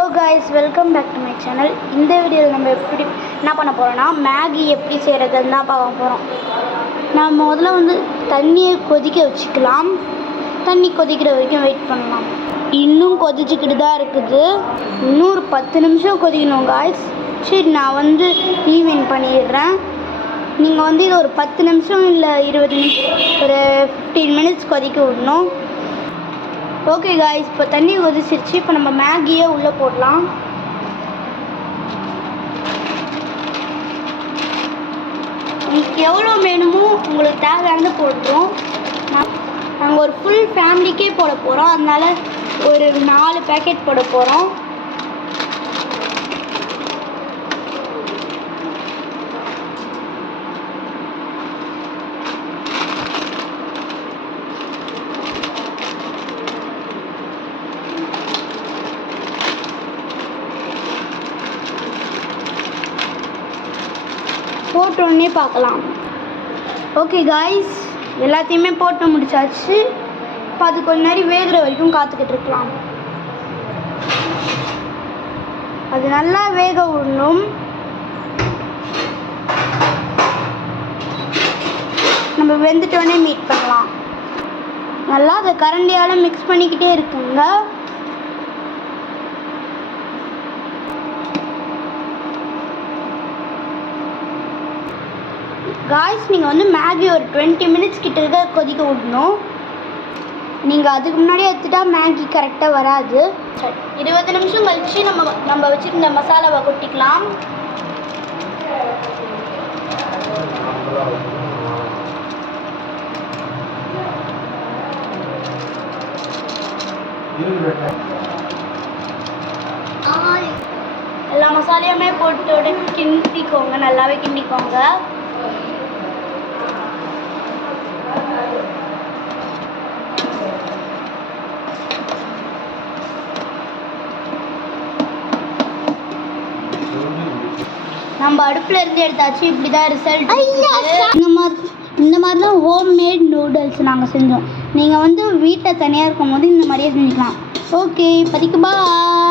Hello guys, welcome back to my channel. இந்த வீடியோவில் நம்ம என்ன பண்ண போகிறோம்னா மேகி எப்படி செய்கிறதுன்னு தான் பார்க்க போகிறோம். நான் முதல்ல தண்ணியை கொதிக்க வச்சுக்கலாம். தண்ணி கொதிக்கிற வரைக்கும் வெயிட் பண்ணலாம். இன்னும் கொதிச்சுக்கிட்டு தான் இருக்குது. இன்னும் ஒரு 10 நிமிஷம் கொதிக்கணும் காய்ஸ். சரி, நான் ஈவின் பண்ணிடுறேன். நீங்கள் இதை ஒரு 10 நிமிஷம் இல்லை 20 நிமிஷம் ஒரு 15 மினிட்ஸ் கொதிக்க விடணும். ஓகே காய்ஸ், இப்போ தண்ணி கொதிச்சிருச்சு. இப்போ நம்ம மேகியை உள்ளே போடலாம். உங்களுக்கு எவ்வளோ வேணுமோ உங்களுக்கு தேவையானது போட்டுரும். நாங்கள் ஒரு ஃபுல் ஃபேமிலிக்கே போட போகிறோம். அதனால் ஒரு 4 பேக்கெட் போட போகிறோம். போட்டோன்னே பார்க்கலாம். ஓகே காய்ஸ், எல்லாத்தையுமே போட்டு முடிச்சாச்சு. இப்போ அது கொஞ்ச நேரம் வேகிற வரைக்கும் காத்துக்கிட்டு இருக்கலாம். அது நல்லா வேக விடணும். நம்ம வெந்துட்டோடனே மீட் பண்ணலாம். நல்லா அதை கரண்டியால் மிக்ஸ் பண்ணிக்கிட்டே இருக்குங்க. காய்ஸ், நீங்கள் மேகி ஒரு 20 மினிட்ஸ் கிட்ட கொதிக்க விடணும். நீங்கள் அதுக்கு முன்னாடியே எடுத்துட்டா மேகி கரெக்டாக வராது. 20 நிமிஷம் கழிச்சு நம்ம வச்சுருந்த மசாலாவை கொட்டிக்கலாம். எல்லா மசாலையுமே போட்டு கிண்டிக்கோங்க, நல்லாவே கிண்டிக்கோங்க. நம்ம அடுப்பில் இருந்து எடுத்தாச்சு. இப்படி தான் ரிசல்ட். இந்த மாதிரி தான் ஹோம்மேட் நூடுல்ஸ் நாங்கள் செஞ்சோம். நீங்கள் வீட்டில் தனியாக இருக்கும் போது இந்த மாதிரியே செஞ்சுக்கலாம். ஓகே, இப்போதைக்கு பாய்.